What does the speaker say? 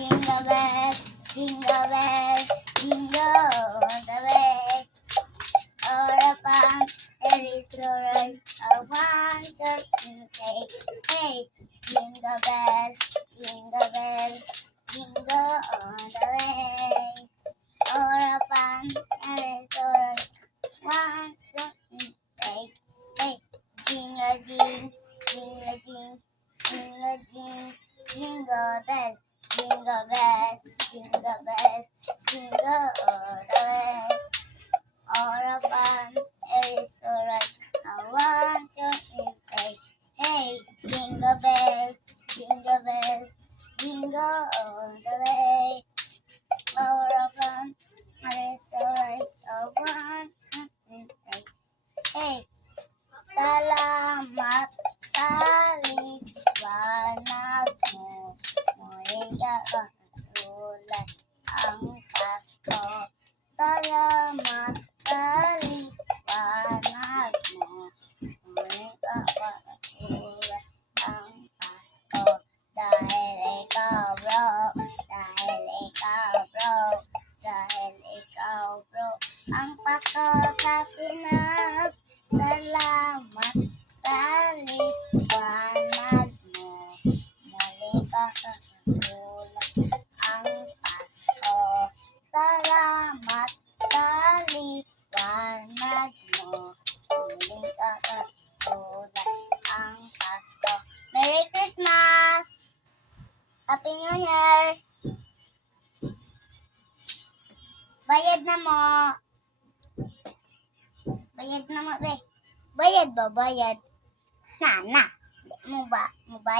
Jingle bells, jingle all the way. All upon every story, I want to say, hey, jingle bells, jingle all the way. All upon every story, want to say, hey, jingle jing, jingle jing, jingle jing, jingle bells, jingle bells, jingle bells, jingle all the way. All upon every story, I want to say, hey, jingle bells, jingle all the way. All upon every story, I want to say, hey, salamat sa liwanag mo. Muling katulad ang Pasko. Salamat sa liwanag mo. Muling katulad ang Pasko. Dahil ikaw bro, dahil ikaw bro, dahil ikaw bro, ang Pasko sa Pinas. Salamat sa liwanag mo. Muli ka katulad ang Pasko. Salamat sa liwanag mo. Muli ka katulad ang Pasko. Merry Christmas! Happy New Year! Bayad na mo. Bayad na mo, be. Bayad ba? Bayad. Na. Mo ba? Mo bayad?